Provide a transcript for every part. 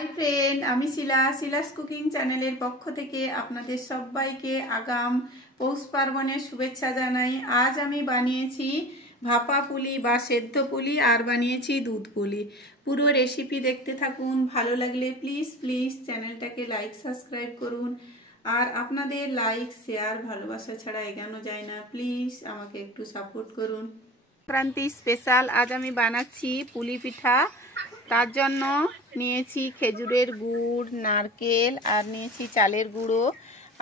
Hi friend, আমি Shila's cooking চ্যানেলের পক্ষ থেকে আপনাদের সবাইকে আগাম পৌষ পার্বণের শুভেচ্ছা জানাই। আজ আমি বানিয়েছি ভাপা পুলি বা সেদ্ধ পুলি আর বানিয়েছি দুধ পুলি। পুরো রেসিপি দেখতে থাকুন। ভালো লাগলে প্লিজ চ্যানেলটাকে লাইক সাবস্ক্রাইব করুন। আর আপনাদের লাইক শেয়ার ভালোবাসা ছাড়া এগোনো যায় না। প্লিজ আমাকে একটু সাপোর্ট করুন। সংক্রান্তি স্পেশাল আজ আমি বানাচ্ছি পুলি পিঠা। তার জন্য নিয়েছি খেজুরের গুড়, নারকেল আর নিয়েছি চালের গুঁড়ো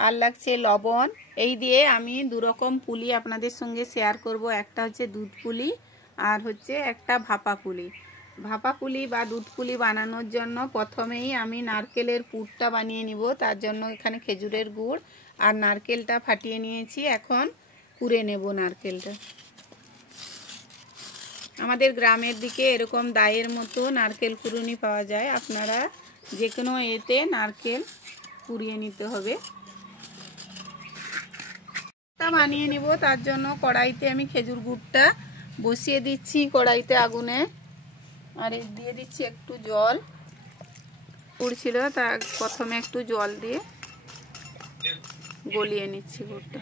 আর লাগছে লবণ। এই দিয়ে আমি দুরকম পুলি আপনাদের সঙ্গে শেয়ার করব। একটা হচ্ছে দুধ পুলি আর হচ্ছে একটা ভাপা পুলি। ভাপা পুলি বা দুধ পুলি বানানোর জন্য প্রথমেই আমি নারকেলের পুরটা বানিয়ে নিব। তার জন্য এখানে খেজুরের গুড় আর নারকেলটা ফাটিয়ে নিয়েছি। এখন কুড়ে নেব নারকেলটা। আমাদের গ্রামের দিকে এরকম দায়ের মতো নারকেল কুড়ুনি পাওয়া যায়। আপনারা যে কোনো এতে নারকেল কুড়িয়ে নিতে হবে। বানিয়ে নিব। তার জন্য কড়াইতে আমি খেজুর গুড়টা বসিয়ে দিচ্ছি কড়াইতে আগুনে, আর দিয়ে দিচ্ছি একটু জল। গুড় ছিল তা প্রথমে একটু জল দিয়ে গলিয়ে নিচ্ছি গুড়টা।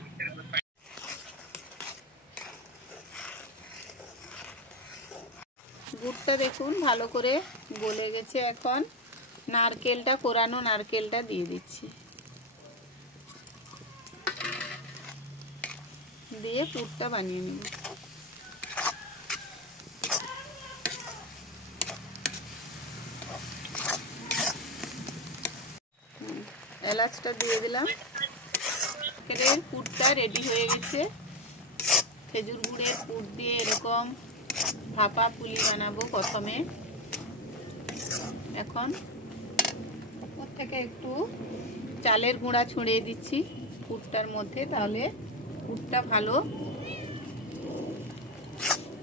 গুড়টা দেখুন ভালো করে গলে গেছে। এখন নারকেলটা, কোরানো নারকেলটা দিয়ে দিচ্ছি, দিয়ে পুরটা বানিয়ে নিব। এলাচটা দিয়ে দিলাম। নারকেলের পুরটা রেডি হয়ে গেছে। খেজুর গুড়ের পুর দিয়ে এরকম ভাপা পুলি বানাবো প্রথমে। এখন ওর থেকে একটু চালের গুঁড়া ছড়িয়ে দিচ্ছি পুরটার মধ্যে, তাহলে পুরটা ভালো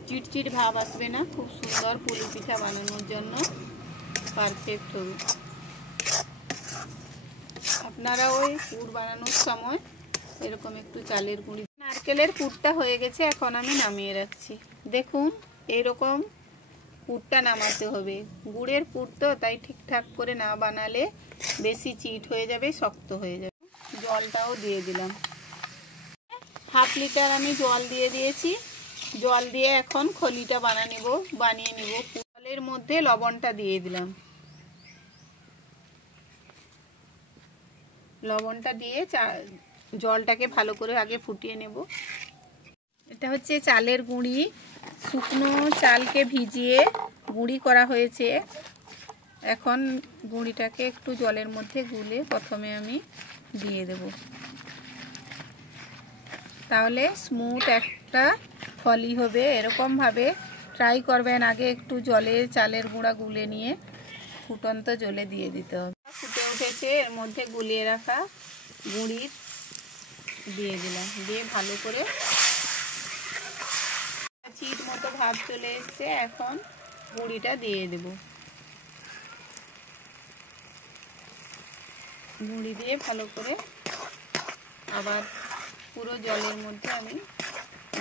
চিটচিট ভাব আসবে না, খুব সুন্দর পুলি পিঠা বানানোর জন্য পারফেক্ট হবে। আপনারা ওই পুর বানানোর সময় এরকম একটু চালের গুঁড়ি। নারকেলের পুরটা হয়ে গেছে, এখন আমি নামিয়ে রাখছি। দেখুন এইরকম পুরটা নামাতে হবে। গুড়ের পুর তো, তাই ঠিকঠাক করে না বানালে বেশি চিট হয়ে যাবে, শক্ত হয়ে যাবে। জলটাও দিয়ে দিলাম। হাফ লিটার আমি জল দিয়ে দিয়েছি। জল দিয়ে এখন খলিটা বানিয়ে নিব। জলের মধ্যে লবণটা দিয়ে দিলাম। লবণটা দিয়ে জলটাকে ভালো করে আগে ফুটিয়ে নেব। এটা হচ্ছে চালের গুঁড়ি। শুকনো চালকে ভিজিয়ে গুঁড়ি করা হয়েছে। এখন গুঁড়িটাকে একটু জলের মধ্যে গুলে প্রথমে আমি দিয়ে দেব, তাহলে স্মুথ একটা ফলি হবে। এরকমভাবে ট্রাই করবেন। আগে একটু জলে চালের গুঁড়া গুলে নিয়ে ফুটন্ত জলে দিয়ে দিতে হবে। ফুটে উঠেছে, এর মধ্যে গুলিয়ে রাখা গুঁড়ি দিয়ে দিলাম। দিয়ে ভালো করে চিট মতো ভাব চলে এসছে। এখন গুঁড়িটা দিয়ে দেব। গুঁড়ি দিয়ে ভালো করে আবার পুরো জলের মধ্যে আমি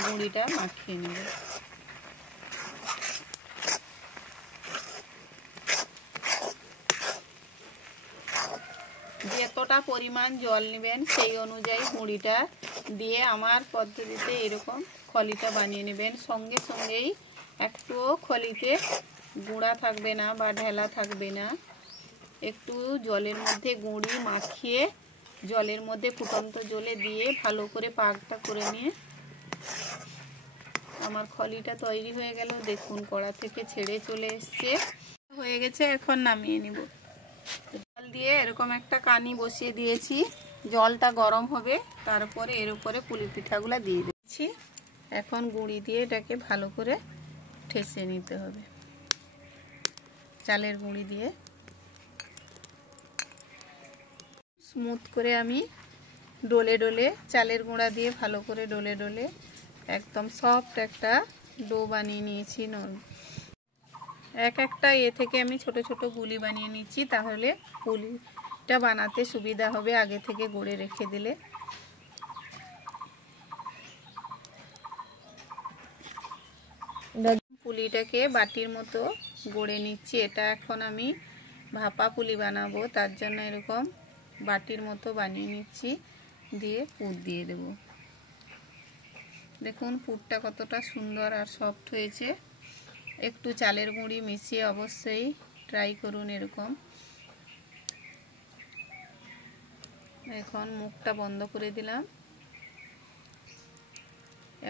গুঁড়িটা মাখিয়ে নেব। যতটা পরিমাণ জল নেবেন সেই অনুযায়ী গুঁড়িটা দিয়ে আমার পদ্ধতিতে এরকম খলিটা বানিয়ে নেবেন। সঙ্গে সঙ্গেই একটুও খলিতে গুঁড়া থাকবে না বা ঢেলা থাকবে না। একটু জলের মধ্যে গুঁড়ি মাখিয়ে জলের মধ্যে ফুটন্ত জলে দিয়ে ভালো করে পাকটা করে নিয়ে আমার খলিটা তৈরি হয়ে গেল। দেখুন কড়া থেকে ছেড়ে চলে এসছে, হয়ে গেছে। এখন নামিয়ে নিব। জল দিয়ে এরকম একটা কানি বসিয়ে দিয়েছি। জলটা গরম হবে, তারপরে এর উপরে পুলি পিঠাগুলো দিয়ে দিচ্ছি। এখন গুঁড়ি দিয়ে এটাকে ভালো করে ঠেসে নিতে হবে। চালের গুঁড়ি দিয়ে স্মুথ করে আমি ডলে ডলে চালের গুঁড়া দিয়ে ভালো করে ডলে ডলে একদম সফট একটা ডো বানিয়ে নিয়েছি। এক একটা থেকে আমি ছোট ছোট গুলি বানিয়ে নিচ্ছি, তাহলে পুলিটা বানাতে সুবিধা হবে আগে থেকে গড়ে রেখে দিলে। পুলিটাকে বাটির মতো গড়ে নিচ্ছি। এটা এখন আমি ভাপা পুলি বানাবো, তার জন্য এরকম বাটির মতো বানিয়ে নিচ্ছি, দিয়ে পুর দিয়ে দেব। দেখুন পুরটা কতটা সুন্দর আর সফট হয়েছে। একটু চালের গুঁড়ি মিশিয়ে অবশ্যই ট্রাই করুন এরকম। এখন মুখটা বন্ধ করে দিলাম।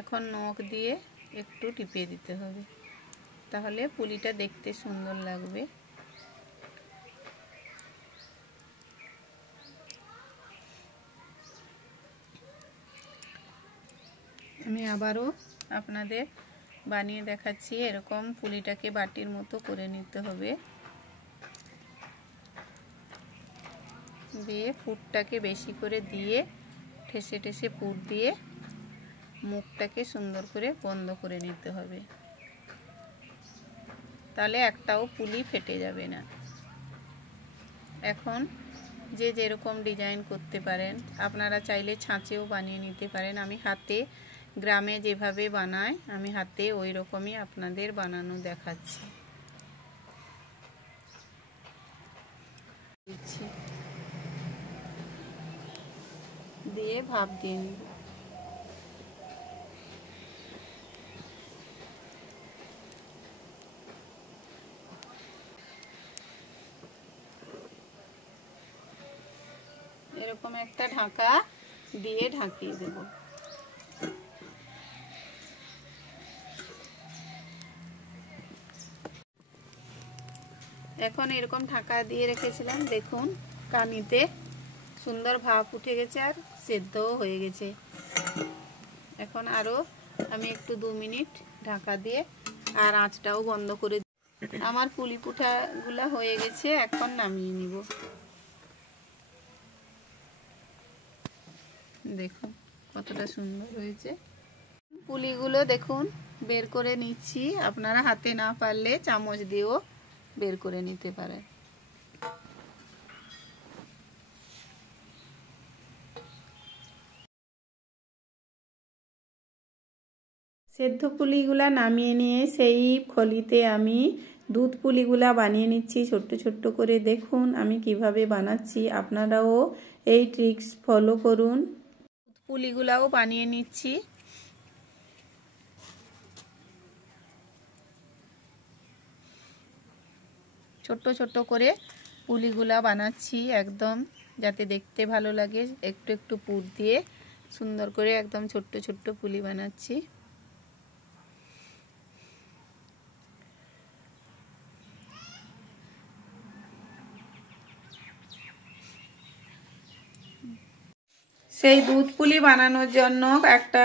এখন নখ দিয়ে একটু টিপে দিতে হবে, তাহলে পুলিটা দেখতে সুন্দর লাগবে। আমি আবারও আপনাদের বানিয়ে দেখাচ্ছি। এরকম পুলিটাকে বাটির মতো করে নিতে হবে, দিয়ে পুরটাকে বেশি করে দিয়ে ঠেসে ঠেসে পুর দিয়ে মুখটাকে সুন্দর করে বন্ধ করে নিতে হবে, তাহলে একটাও পুলি ফেটে যাবে না। এখন যে যেরকম ডিজাইন করতে পারেন, আপনারা চাইলে ছাঁচেও বানিয়ে নিতে পারেন। আমি হাতে গ্রামে যেভাবে বানাই, আমি হাতে ওই রকমই আপনাদের বানানো দেখাচ্ছি। দিয়ে ভাপ দিয়ে নিব। এরকম একটা ঢাকা দিয়ে ঢাকিয়ে দেব। এখন এরকম ঢাকা দিয়ে রেখেছিলাম, দেখুন কানিতে সুন্দর ভাপ উঠে গেছে আর সেদ্ধও হয়ে গেছে। এখন আরও আমি একটু 2 মিনিট ঢাকা দিয়ে আর আঁচটাও বন্ধ করে, আমার পুলি পিঠাগুলো হয়ে গেছে। এখন নামিয়ে নিব। দেখুন কতটা সুন্দর হয়েছে পুলিগুলো। দেখুন বের করে নিচ্ছি, আপনারা হাতে না পারলে চামচ দিয়েও বের করে নিতে পারেন। সেদ্ধ পুলিগুলা নামিয়ে নিয়ে সেই খলিতে আমি দুধ পুলিগুলা বানিয়ে নিচ্ছি ছোট্ট ছোট্ট করে। দেখুন আমি কিভাবে বানাচ্ছি, আপনারাও এই ট্রিক্স ফলো করুন। দুধ পুলিগুলাও বানিয়ে নিচ্ছি। ছোট্ট ছোট্ট করে পুলিগুলা বানাচ্ছি, একদম যাতে দেখতে ভালো লাগে। একটু একটু পুর দিয়ে সুন্দর করে একদম ছোট্ট ছোট্ট পুলি বানাচ্ছি। সেই দুধ পুলি বানানোর জন্য একটা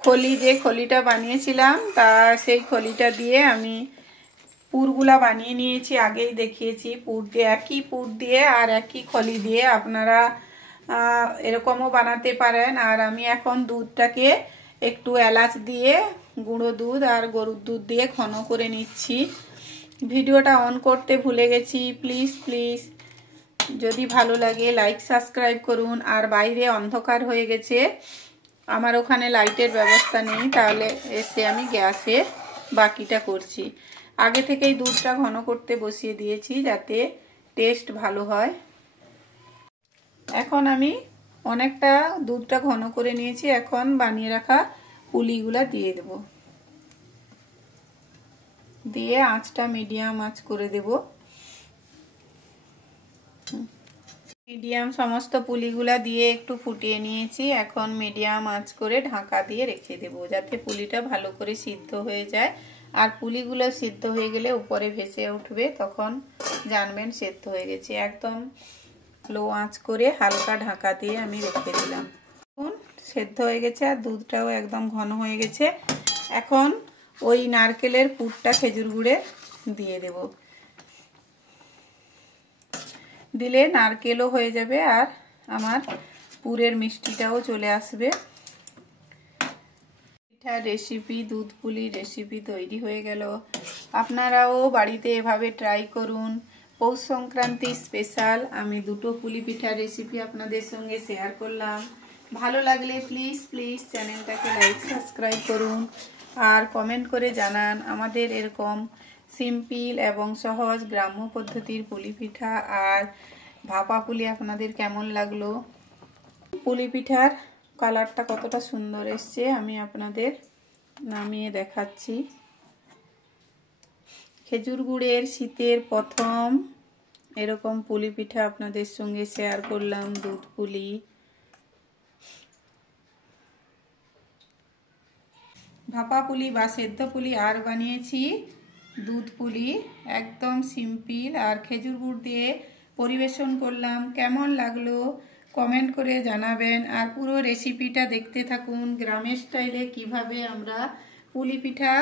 খলি, যে খলিটা বানিয়েছিলাম তা সেই খলিটা দিয়ে আমি পুরগুলা বানিয়ে নিয়েছি। আগেই দেখিয়েছি পুর দিয়ে, একই পুর দিয়ে আর একই খলি দিয়ে আপনারা এরকমও বানাতে পারেন। আর আমি এখন দুধটাকে একটু এলাচ দিয়ে, গুঁড়ো দুধ আর গরুর দুধ দিয়ে ঘন করে নিচ্ছি। ভিডিওটা অন করতে ভুলে গেছি, প্লিজ প্লিজ যদি ভালো লাগে লাইক সাবস্ক্রাইব করুন। আর বাইরে অন্ধকার হয়ে গেছে, আমার ওখানে লাইটের ব্যবস্থা নেই, তাহলে এসে আমি গ্যাসে বাকিটা করছি। আগে থেকেই দুধটা ঘন করতে বসিয়ে দিয়েছি যাতে টেস্ট ভালো হয়। এখন আমি অনেকটা দুধটা ঘন করে নিয়েছি, এখন বানিয়ে রাখা পুলিগুলা দিয়ে দেব। দিয়ে আঁচটা মিডিয়াম আঁচ করে দেব। মিডিয়াম সমস্ত পুলিগুলা দিয়ে একটু ফুটিয়ে নিয়েছি। এখন মিডিয়াম আঁচ করে ঢাকা দিয়ে রেখে দেব যাতে পুলিটা ভালো করে সিদ্ধ হয়ে যায়। আর পুলিগুলো সিদ্ধ হয়ে গেলে উপরে ভেসে উঠবে, তখন জানবেন সেদ্ধ হয়ে গেছে। একদম লো আঁচ করে হালকা ঢাকা দিয়ে আমি রেখে দিলাম। এখন সেদ্ধ হয়ে গেছে আর দুধটাও একদম ঘন হয়ে গেছে। এখন ওই নারকেলের পুরটা খেজুর গুড়ে দিয়ে দেব। দিলে নারকেলও হয়ে যাবে আর আমার পুরের মিষ্টিটাও চলে আসবে। পিঠার রেসিপি, দুধ পুলির রেসিপি তৈরি হয়ে গেল। আপনারাও বাড়িতে এভাবে ট্রাই করুন। পৌষ সংক্রান্তি স্পেশাল আমি দুটো পুলি পিঠার রেসিপি আপনাদের সঙ্গে শেয়ার করলাম। ভালো লাগলে প্লিজ প্লিজ চ্যানেলটাকে লাইক সাবস্ক্রাইব করুন আর কমেন্ট করে জানান আমাদের এরকম সিম্পল এবং সহজ গ্রাম্য পদ্ধতির পুলি পিঠা আর ভাপা পুলি আপনাদের কেমন লাগলো। পুলি পিঠার কালারটা কতটা সুন্দর এসছে আমি আপনাদের নামিয়ে দেখাচ্ছি। খেজুর গুড়ের শীতের প্রথম এরকম পুলি পিঠা আপনাদের সঙ্গে শেয়ার করলাম। দুধ পুলি, ভাপা পুলি বা সেদ্ধ পুলি আর বানিয়েছি দুধ পুলি, একদম সিম্পল আর খেজুর গুড় দিয়ে পরিবেশন করলাম। কেমন লাগলো কমেন্ট করে জানাবেন আর পুরো রেসিপিটা দেখতে থাকুন। গ্রামের স্টাইলে কিভাবে আমরা পুলি পিঠা